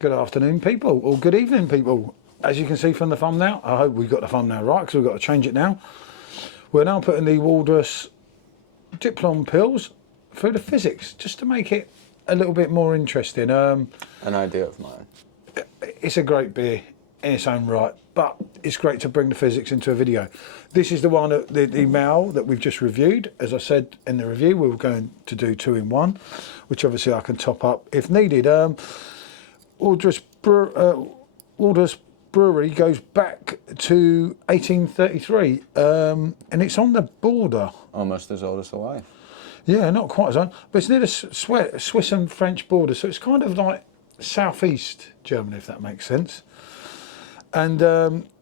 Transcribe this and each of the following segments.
Good afternoon, people, or good evening, people. As you can see from the thumbnail, I hope we got the thumbnail right because we've got to change it now. We're now putting the Waldhaus Diplom pills through the Fizzics just to make it a little bit more interesting. An idea of mine. It's a great beer in its own right, but it's great to bring the Fizzics into a video. This is the one, the Mahou that we've just reviewed. As I said in the review, we were going to do 2-in-1, which obviously I can top up if needed. Waldhaus Brewery goes back to 1833, and it's on the border. Almost as old as Hawaii. Yeah, not quite as old, but it's near the Swiss and French border, so it's kind of like southeast Germany, if that makes sense. And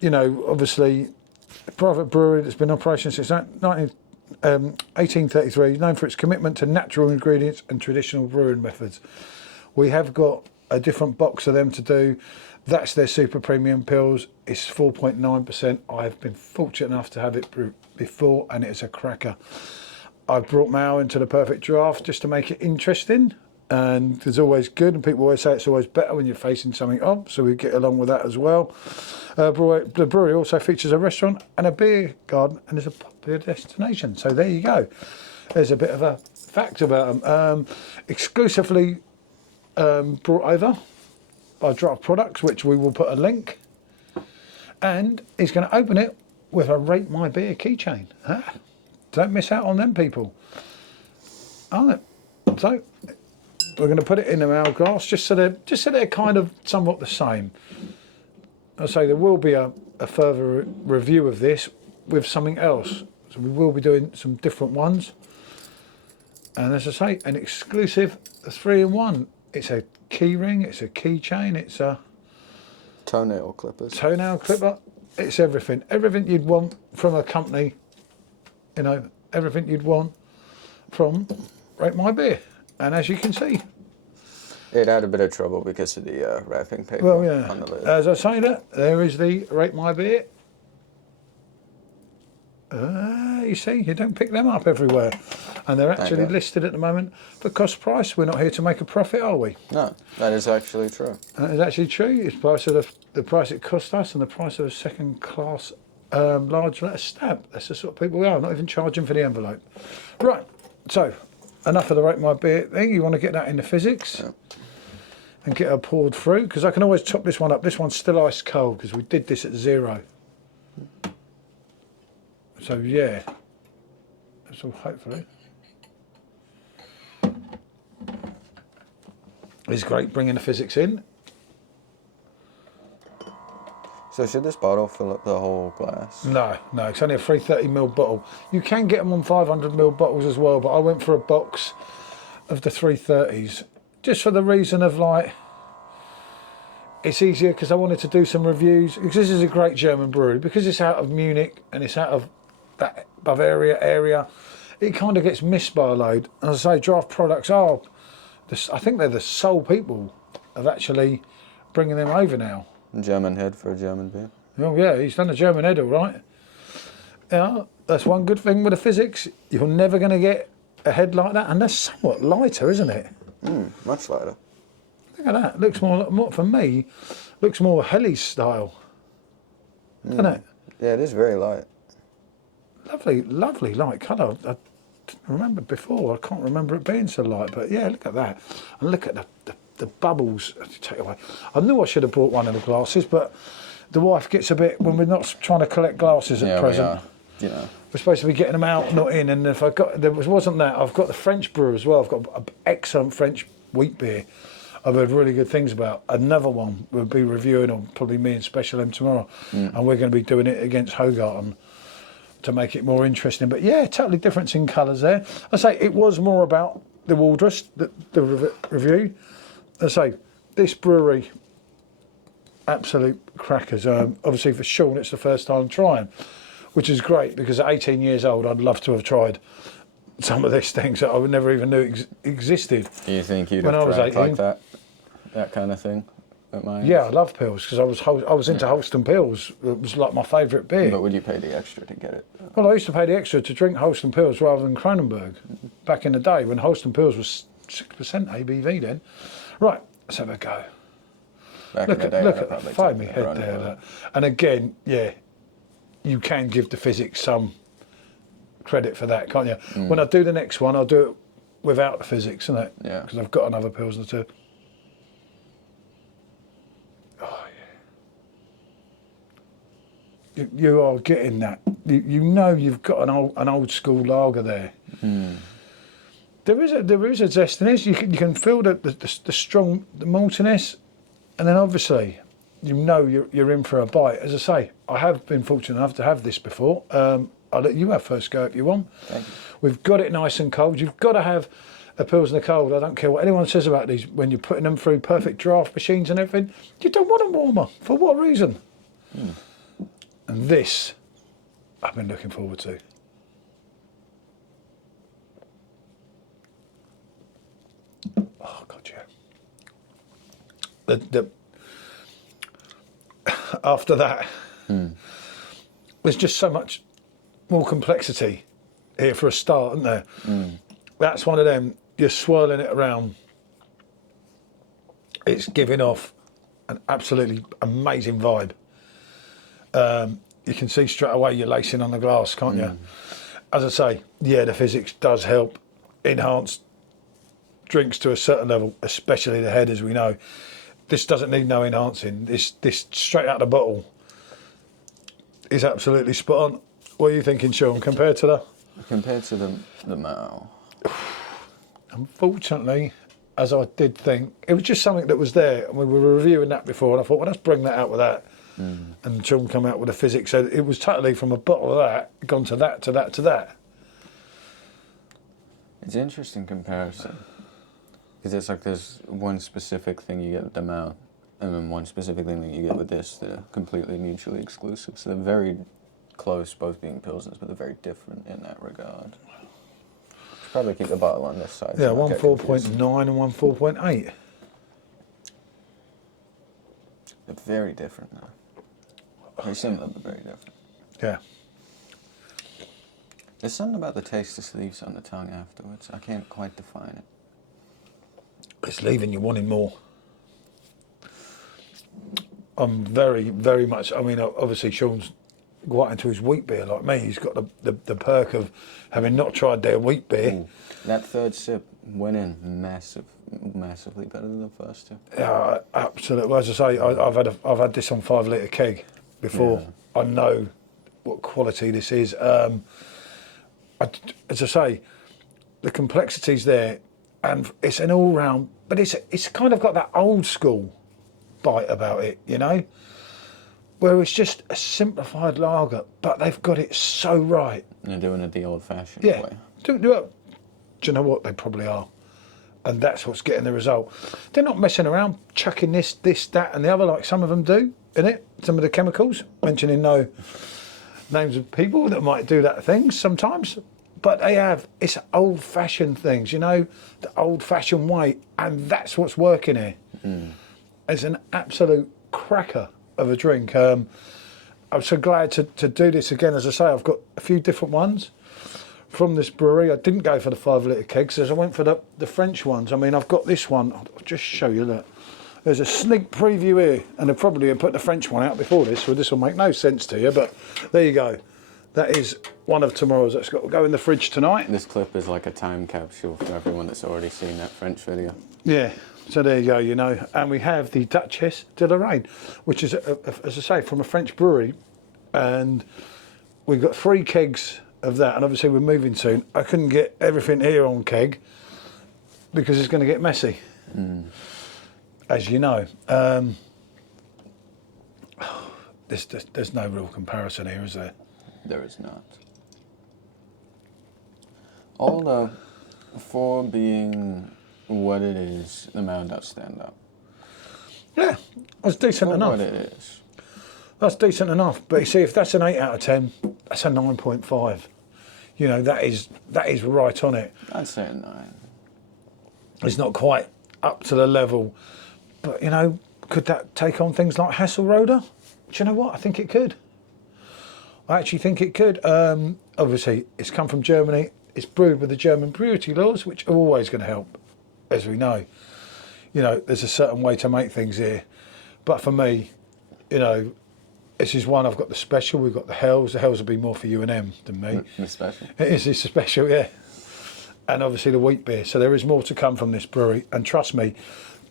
you know, obviously, a private brewery that's been in operation since 1833, known for its commitment to natural ingredients and traditional brewing methods. We have got a different box of them to do. That's their super premium pills. It's 4.9%. I've been fortunate enough to have it before, and it's a cracker. I've brought Mahou into the Perfectdraft just to make it interesting, and it's always good, and people always say it's always better when you're facing something up, so we get along with that as well. The brewery also features a restaurant and a beer garden, and is a popular destination. So there you go. There's a bit of a fact about them. Exclusively brought over by Draft Products, which we will put a link, and he's going to open it with a Rate My Beer keychain. Huh? Don't miss out on them, people. Alright, so we're going to put it in the Mahou glass just so they're kind of somewhat the same. I'll say there will be a further review of this with something else, so we will be doing some different ones, and as I say, an exclusive 3-in-1. It's a key ring, it's a keychain, it's a toenail clippers. Toenail clipper. It's everything. Everything you'd want from a company, you know, everything you'd want from Rate My Beer. And as you can see, it had a bit of trouble because of the wrapping paper. Well, yeah. On the lid. As I say that, there is the Rate My Beer. You see, you don't pick them up everywhere. And they're actually listed at the moment for cost price. We're not here to make a profit, are we? No, that is actually true. That is actually true. It's price of the price it cost us and the price of a second class large letter stamp. That's the sort of people we are, not even charging for the envelope. Right, so enough of the Rate My Beer thing. You want to get that in the Fizzics and get her poured through, because I can always top this one up. This one's still ice cold because we did this at 0. So yeah, so hopefully it's great bringing the Fizzics in. So should this bottle fill up the whole glass? No, it's only a 330ml bottle. You can get them on 500ml bottles as well, but I went for a box of the 330s just for the reason of, like, it's easier because I wanted to do some reviews, because this is a great German brewery, because it's out of Munich and it's out of that Bavaria area. It kind of gets missed by a load. And as I say, Draft Products are, I think they're the sole people of actually bringing them over now. German head for a German beer. Oh yeah, he's done a German head all right. Yeah, that's one good thing with the Fizzics. You're never going to get a head like that, and that's somewhat lighter, isn't it? Much lighter. Look at that. Looks more for me, looks more heli style. Doesn't it? Yeah, it is very light. Lovely light colour. I didn't remember before. I can't remember it being so light, but yeah, look at that. And look at the bubbles. Take away. I knew I should have brought one of the glasses, but the wife gets a bit, when we're not trying to collect glasses at present. We are. Yeah. We're supposed to be getting them out, not in. And if wasn't that, I've got the French brew as well. I've got an excellent French wheat beer I've heard really good things about. Another one we'll be reviewing, or probably me and Special M tomorrow, and we're going to be doing it against Hogarten to make it more interesting. But yeah, totally difference in colours there. I say it was more about the Waldhaus, the review. I say this brewery, absolute crackers. Obviously for Sean, it's the first time trying, which is great, because at 18 years old, I'd love to have tried some of these things that I would never even knew existed. You think you'd have tried like that kind of thing at my age? Yeah, I love pills, because I was into Holsten pills. It was like my favourite beer. But would you pay the extra to get it? Well, I used to pay the extra to drink Holsten pills rather than Kronenberg back in the day when Holsten pills was 6% ABV then. Right, let's have a go. Back in the day, look I'd at probably the foamy taken head run there. with it. Look. And again, yeah, you can give the Fizzics some credit for that, can't you? When I do the next one, I'll do it without the Fizzics, isn't it? Yeah. Because I've got another Pilsner too. Oh yeah. You are getting that. You know you've got an old school lager there. There is a zestiness. You can feel the strong maltiness, and then obviously, you know you're in for a bite. As I say, I have been fortunate enough to have this before. I'll let you have first go if you want. Thank you. We've got it nice and cold. You've got to have a Pilsner cold. I don't care what anyone says about these. When you're putting them through perfect draft machines and everything, you don't want them warmer. For what reason? And this, I've been looking forward to. Oh God, yeah. After that, there's just so much more complexity here for a start, isn't there? That's one of them. You're swirling it around. It's giving off an absolutely amazing vibe. You can see straight away you're lacing on the glass, can't you? As I say, yeah, the Fizzics does help enhance drinks to a certain level, especially the head, as we know. This doesn't need no enhancing. This straight out the bottle is absolutely spot on. What are you thinking, Sean, compared to the Mahou? Unfortunately, as I did think, it was just something that was there, and we were reviewing that before, and I thought, well, let's bring that out with that. And Sean come out with a Fizzics, so it was totally from a bottle of that, gone to that, to that, to that. It's an interesting comparison. Because it's like there's one specific thing you get with the Mahou, and then one specific thing that you get with this. They're completely mutually exclusive. So they're very close, both being Pilsners, but they're very different in that regard. Should probably keep the bottle on this side. Yeah, so one 4.9 and one 4.8. They're very different now. Very similar, but very different. Yeah. There's something about the taste this leaves on the tongue afterwards. I can't quite define it. It's leaving you wanting more. I'm very, very much, I mean, obviously Sean's quite into his wheat beer like me. He's got the perk of having not tried their wheat beer. Ooh, that third sip went in massively better than the first two. Yeah, absolutely. Well, as I say, I've had this on 5 litre keg before. Yeah. I know what quality this is. As I say, the complexity's there, and it's an all-round, but it's kind of got that old school bite about it, you know, where it's just a simplified lager, but they've got it so right. And they're doing it the old-fashioned way. Do you know what? They probably are. And that's what's getting the result. They're not messing around, chucking this, that, and the other like some of them do, innit? Some of the chemicals, mentioning no names of people that might do that things sometimes. But they have, it's old-fashioned things, you know, the old-fashioned way, and that's what's working here. It's an absolute cracker of a drink. I'm so glad to do this again. As I say, I've got a few different ones from this brewery. I didn't go for the 5 litre kegs, as I went for the French ones. I mean, I've got this one. I'll just show you that. There's a sneak preview here, and they'll probably put the French one out before this, so this will make no sense to you, but there you go. That is one of tomorrow's that's got to go in the fridge tonight. This clip is like a time capsule for everyone that's already seen that French video. Yeah, so there you go, you know. And we have the Duchess de Lorraine, which is, as I say, from a French brewery. And we've got 3 kegs of that, and obviously we're moving soon. I couldn't get everything here on keg because it's going to get messy, as you know. There's no real comparison here, is there? There is not. Although, for being what it is, the Mahou does stand up. Yeah, that's decent enough. For what it is. That's decent enough. But you see, if that's an 8 out of 10, that's a 9.5. You know, that is right on it. I'd say a 9. It's not quite up to the level, but you know, could that take on things like Hasselroder? Do you know what? I think it could. I actually think it could. Obviously, it's come from Germany. It's brewed with the German purity laws, which are always going to help, as we know. You know, there's a certain way to make things here. But for me, you know, this is one. I've got the special. We've got the Hells. The Hells will be more for you and them than me. The special. It is. It's a special, yeah. And obviously the wheat beer. So there is more to come from this brewery. And trust me,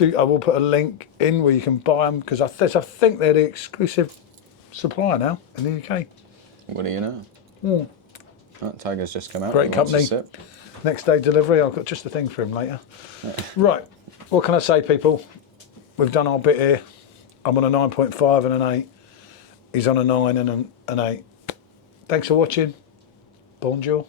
I will put a link in where you can buy them because I think they're the exclusive supplier now in the UK. What do you know? Oh, Tiger's just come out. Great He wants a company. sip. Next day delivery. I've got just a thing for him later. Right. What can I say, people? We've done our bit here. I'm on a 9.5 and an 8. He's on a 9 and an 8. Thanks for watching. Bonjour.